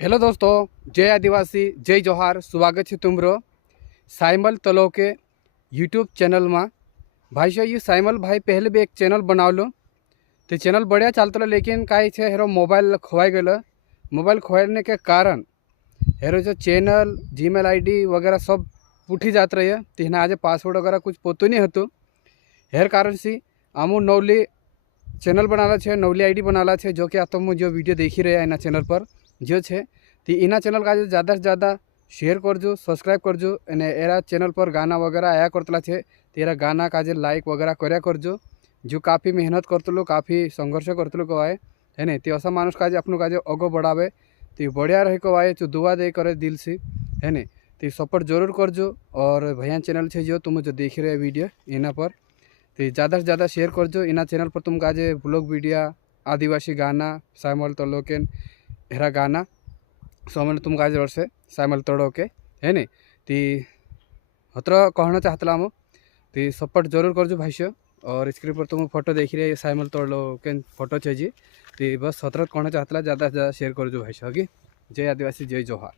Hello दोस्तों, जय आदिवासी, जय जोहार। स्वागत है तुमरो साइमल तलो के यूट्यूब चैनल में। भाई साहब, ये साइमल भाई पहले भी एक चैनल बना लो तो चैनल बढ़िया चलता, लेकिन काई छे हेरो मोबाइल खोवाई गल। मोबाइल खोवाने के कारण हेरो जो चैनल जीमेल आईडी वगैरह सब उठी जात रही है। तो आज पासवर्ड वगैरह कुछ पोतो नहीं हतो। हेर कारण से आमू नवली चैनल बनाला छे, नवली आईडी बनाला छे, जो कि तुम जो वीडियो देखी रहे एना चैनल पर जो छे। तो इना चैनल का ज़्यादा से ज़्यादा शेयर करजो, सब्सक्राइब करजो। एने एरा चैनल पर गाना वगैरह आया करतला छे, तेरा गाना का लाइक वगैरह कर्या करजो। जो काफ़ी मेहनत करतलो, काफ़ी संघर्ष करतलो को आए है नहीं। तो ऐसा मानुष का अपनों का अगो बढ़ावे तो बढ़िया रहे को आए, तो दुआ दे करे दिल से है नहीं। तो सपोर्ट जरूर करजो। और भैया चैनल छे जो तुम जो देख रहे वीडियो इना पर तो ज़्यादा से ज़्यादा शेयर करजो। इना चैनल पर तुम काजे ब्लॉग वीडियो, आदिवासी गाना, साइमल तलोकेन हेरा गाना सो मैंने तुम काजे से साइमल तोड़ो के है नहीं। ती हत्र कहना चाहतला मो ती सपोर्ट जरूर करजो भाई से। और स्क्रीन पर तुम फोटो देख रहे साइमल तोड़ो के फोटो छे जी। ती बस हत्र कहना चाहतला ज़्यादा से ज़्यादा शेयर करजो भाई से। जय आदिवासी, जय जोहार।